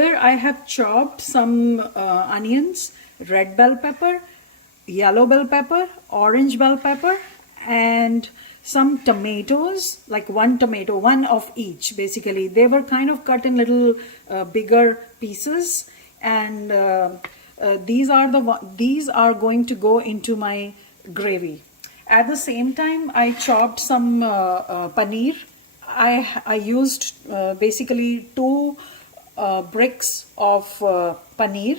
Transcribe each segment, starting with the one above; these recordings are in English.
Here I have chopped some onions, red bell pepper, yellow bell pepper, orange bell pepper, and some tomatoes, like one tomato, one of each basically. They were kind of cut in little bigger pieces, and these are going to go into my gravy. At the same time, I chopped some paneer. I used basically two bricks of paneer,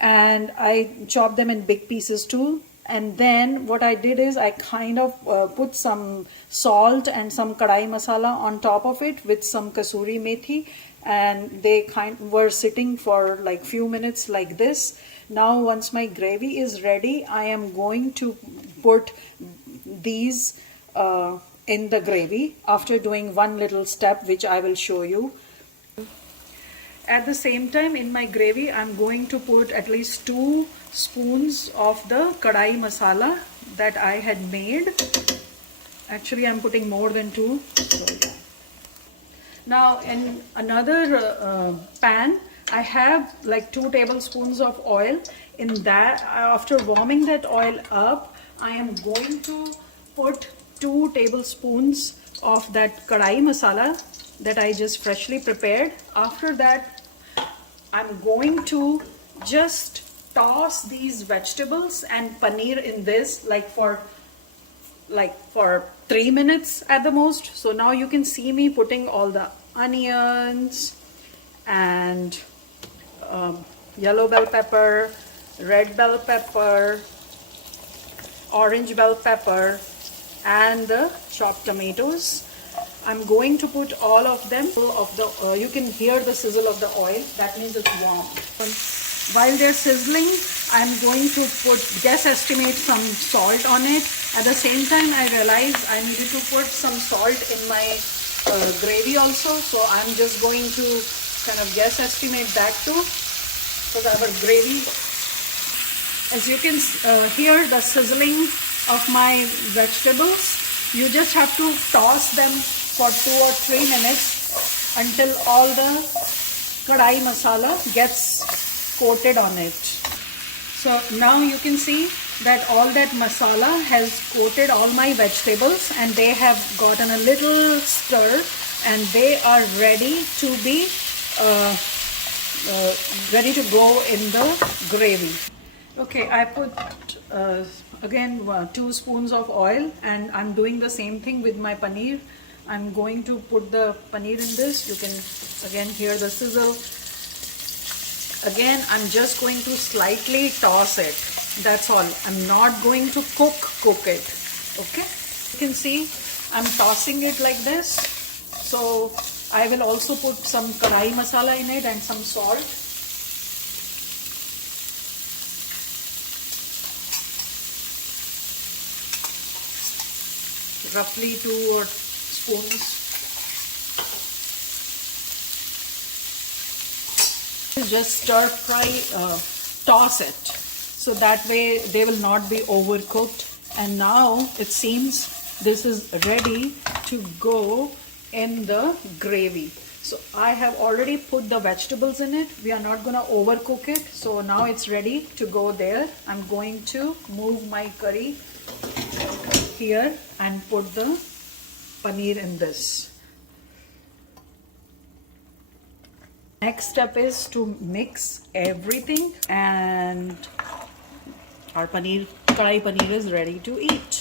and I chopped them in big pieces too. And then what I did is I kind of put some salt and some kadhai masala on top of it with some kasuri methi, and they were sitting for like few minutes like this. Now once my gravy is ready, I am going to put these in the gravy after doing one little step which I will show you. At the same time, in my gravy, I'm going to put at least 2 spoons of the kadhai masala that I had made. Actually, I'm putting more than 2. Now, in another pan, I have like 2 tablespoons of oil. In that, after warming that oil up, I am going to put 2 tablespoons of that kadhai masala that I just freshly prepared. After that, I'm going to just toss these vegetables and paneer in this like for 3 minutes at the most. So now you can see me putting all the onions and yellow bell pepper, red bell pepper, orange bell pepper, and the chopped tomatoes. I'm going to put all of them you can hear the sizzle of the oil. That means it's warm. While they're sizzling, I'm going to guess estimate some salt on it. At the same time, I realized I needed to put some salt in my gravy also. So I'm just going to kind of guess estimate that too. So that our gravy, as you can hear the sizzling of my vegetables, you just have to toss them for 2 or 3 minutes until all the kadhai masala gets coated on it. So now you can see that all that masala has coated all my vegetables, and they have gotten a little stir, and they are ready to be ready to go in the gravy. Okay, I put again 2 spoons of oil, and I'm doing the same thing with my paneer. I'm going to put the paneer in this. You can again hear the sizzle. Again, I'm just going to slightly toss it. That's all. I'm not going to cook it. Okay? You can see I'm tossing it like this. So I will also put some kadhai masala in it and some salt. Roughly 2 or spoons. Just stir fry, toss it, so that way they will not be overcooked. And now it seems this is ready to go in the gravy. So I have already put the vegetables in it. We are not going to overcook it. So now it's ready to go there. I'm going to move my curry here and put the paneer in this. Next step is to mix everything, and our kadhai paneer is ready to eat.